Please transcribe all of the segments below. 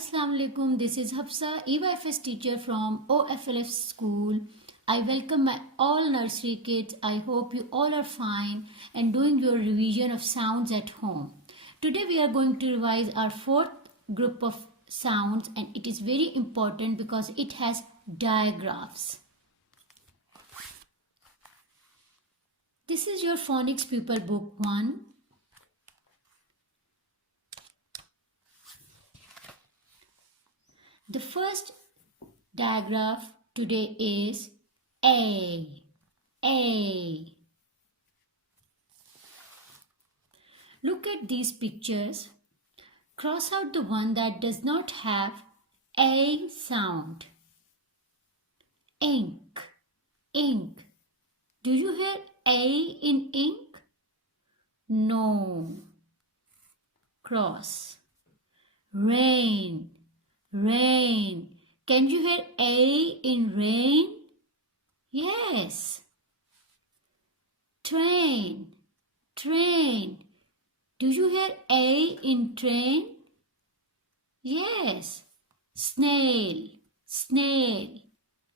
Assalamu alaikum. This is Hafsa, EYFS teacher from OFLF school. I welcome my all nursery kids. I hope you all are fine and doing your revision of sounds at home. Today we are going to revise our fourth group of sounds, and it is very important because it has digraphs. This is your phonics pupil book 1. The first digraph today is A. A. Look at these pictures. Cross out the one that does not have A sound. Ink. Ink. Do you hear A in ink? No. Cross. Rain. Rain. Can you hear A in rain? Yes. Train. Train. Do you hear A in train? Yes. Snail. Snail.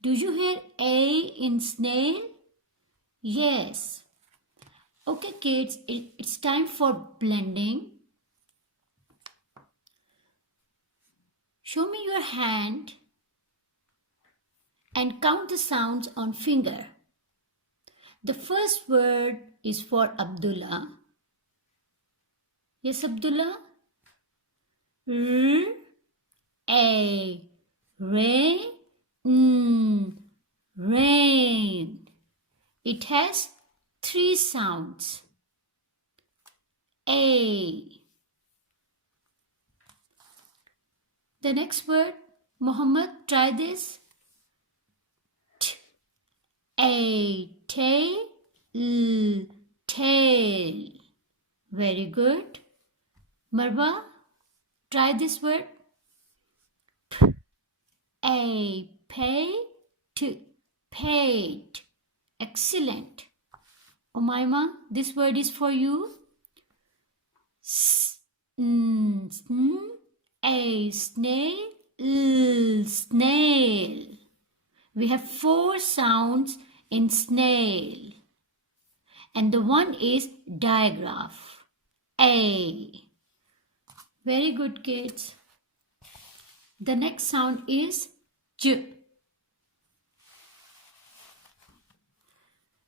Do you hear A in snail? Yes. Okay kids, it's time for blending. Show me your hand and count the sounds on finger. The first word is for Abdullah. Yes, Abdullah? R, A, rain, rain. It has 3 sounds. A. The next word, Muhammad, try this. T, A, tail, L, tail. Very good. Marwa, try this word. P, A, pate, pate. Excellent. Umayma, this word is for you. S, A, snail, snail. We have 4 sounds in snail. And the one is digraph. A. Very good kids. The next sound is J.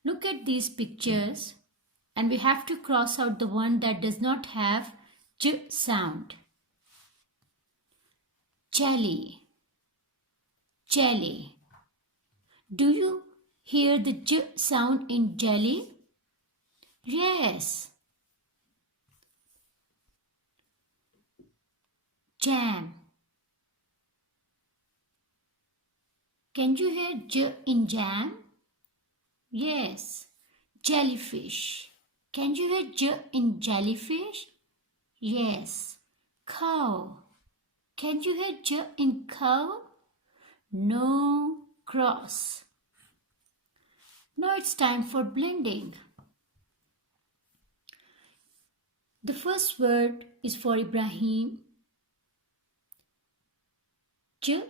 Look at these pictures and we have to cross out the one that does not have J sound. Jelly. Jelly. Do you hear the J sound in jelly? Yes. Jam. Can you hear J in jam? Yes. Jellyfish. Can you hear J in jellyfish? Yes. Cow. Can you hear J in cow? No. Cross. Now it's time for blending. The first word is for Ibrahim. J,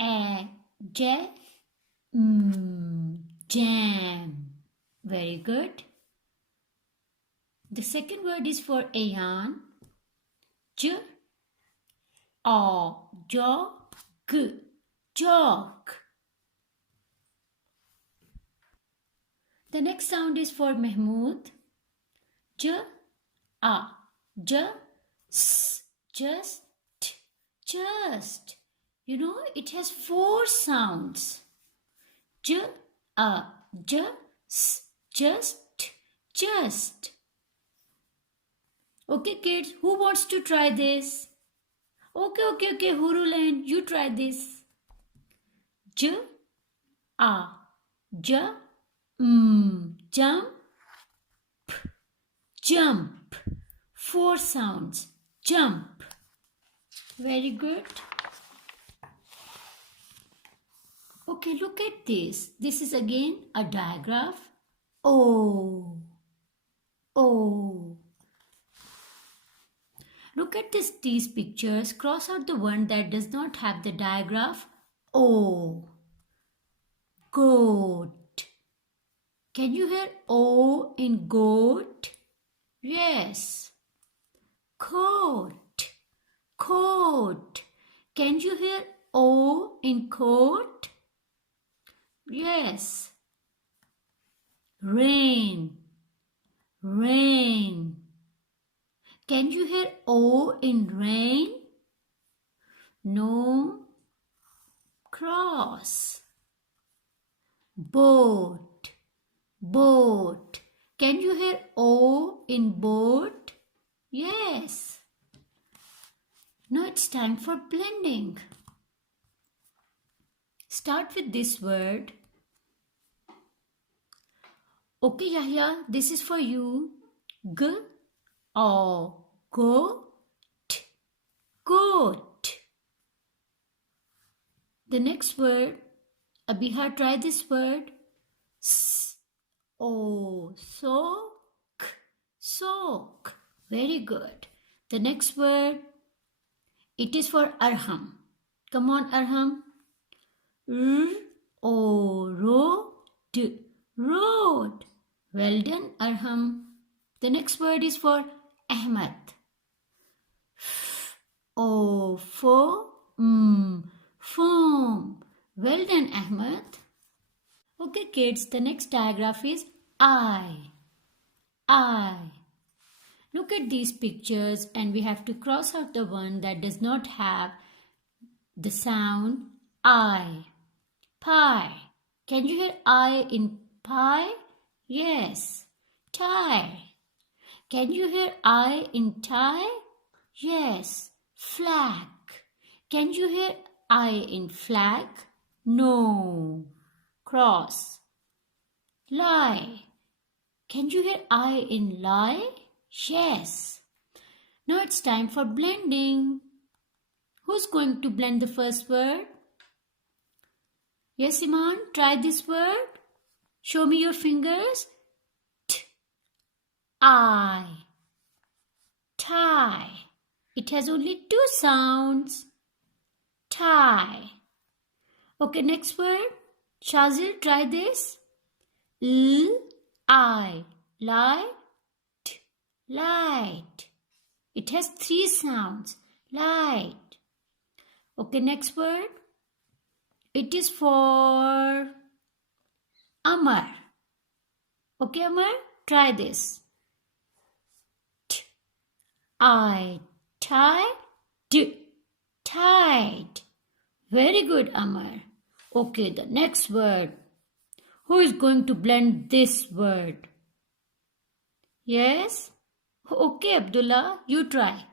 A, J, jam. Very good. The second word is for Ayan. J, A, J, G, jog. The next sound is for Mahmoud. J, A, J, S, just, just. You know, it has 4 sounds. J, A, J, S, just, just. Okay kids, who wants to try this? Okay, Hurulan, you try this. J, A, J, jump, jump. 4 sounds. Jump. Very good. Okay, look at this. This is again a digraph. O. Look at these pictures. Cross out the one that does not have the digraph O. Goat. Can you hear O in goat? Yes. Coat. Coat. Can you hear O in coat? Yes. Rain. Rain. Can you hear O in rain? No. Cross. Boat. Boat. Can you hear O in boat? Yes. Now it's time for blending. Start with this word. Okay, Yahya, this is for you. Goat. Goat. The next word, Abihar, try this word. Soak. Soak. Very good. The next word, it is for Arham. Come on, Arham. Road. Road. Well done, Arham. The next word is for Ahmad. Foam. Well done, Ahmad. Okay, kids, the next digraph is I. Look at these pictures and we have to cross out the one that does not have the sound I. Pie. Can you hear I in pie? Yes. Tie. Can you hear I in tie? Yes. Flag. Can you hear I in flag? No. Cross. Lie. Can you hear I in lie? Yes. Now it's time for blending. Who's going to blend the first word? Yes, Iman, try this word. Show me your fingers. I. Tie. It has only two sounds. Tie. Okay, next word. Shazil, try this. I. Light. Light. It has three sounds. Light. Okay, next word. It is for Amar. Okay, Amar, try this. I tied. Tied. Very good, Amar. Okay, the next word. Who is going to blend this word? Yes? Okay, Abdullah, you try.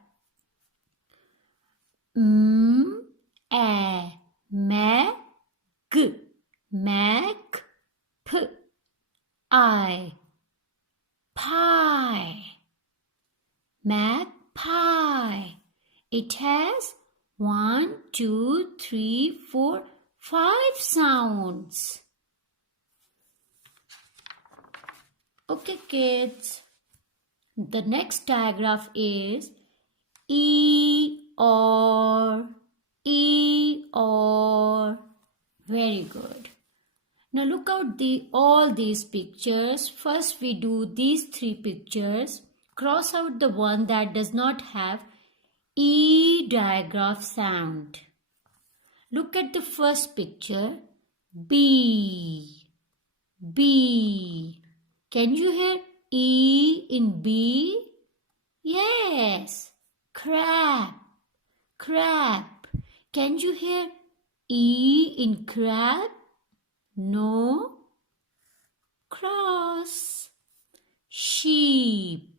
Mag, I, pie. Magpie. It has 1, 2, 3, 4, 5 sounds. Okay, kids. The next digraph is Eeyore. Very good. Now look out all these pictures. First we do these 3 pictures. Cross out the one that does not have E digraph sound. Look at the first picture. B. Can you hear E in B? Yes. Crab. Can you hear E in crab? No. Cross. Sheep.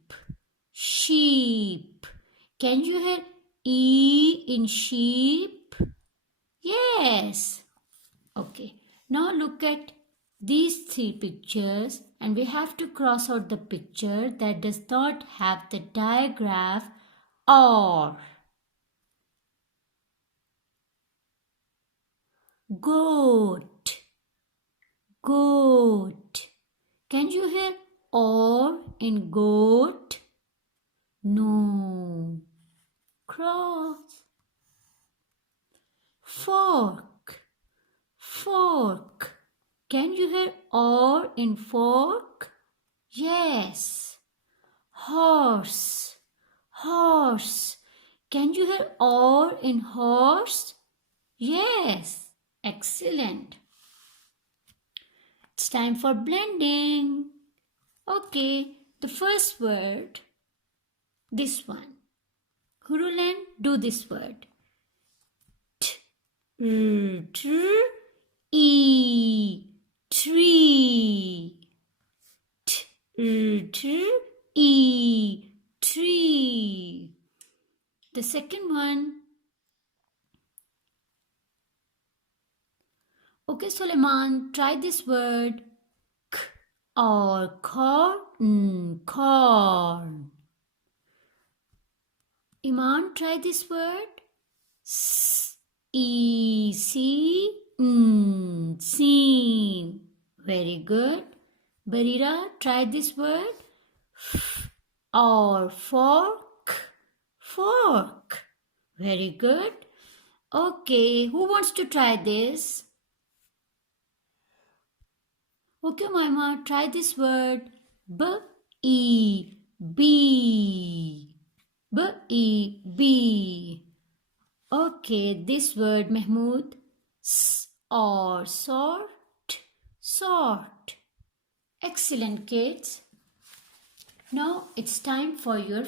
Can you hear E in sheep? Yes. Okay. Now look at these 3 pictures and we have to cross out the picture that does not have the digraph or. Goat. Can you hear or in goat? No. cross. Fork, fork. Can you hear or in fork? Yes. Horse, horse. Can you hear or in horse? Yes. Excellent. It's time for blending. Okay, the first word, this one. Hurulan, do this word. E, tree. E, tree. The second one. Okay, Suleiman, try this word. K or corn, corn. Iman, try this word. S, E, C, seen. Very good. Barira, try this word. F or fork, fork. Very good. Okay, who wants to try this? Okay, Mama, try this word. B-E, B. B-E-B. Okay, this word, Mahmood. S or sort, sort. Excellent, kids. Now it's time for your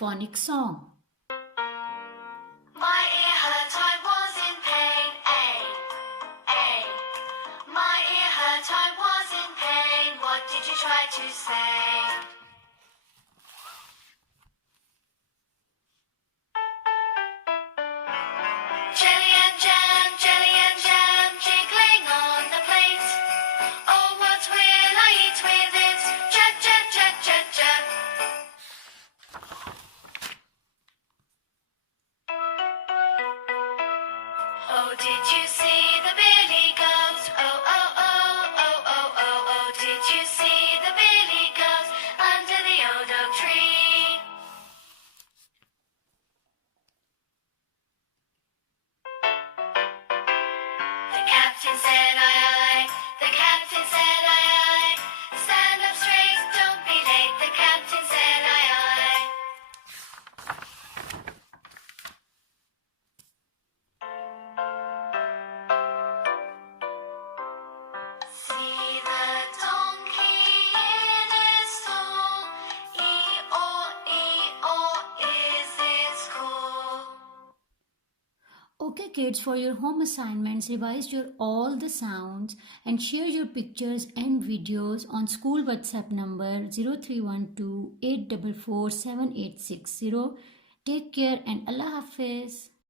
phonics song. My ear hurt, I was in pain. A, A. My ear hurt, I was in pain. What did you try to say? Jelly and jam, jiggling on the plate. Oh, what will I eat with it? Jab, jab, jab, jab, jab. Oh, did you see the billy goat? Oh, oh, oh, oh, oh, oh, oh. Did you see the billy goat under the old oak tree? The captain said aye, aye. The captain said aye, aye. Stand up straight, don't be late. The captain said aye, aye. See the donkey in his stall. E-O, is its call. Okay, kids, for your home assignments, revise all the sounds and share your pictures and videos on school WhatsApp number 0312 844 7860. Take care and Allah Hafiz.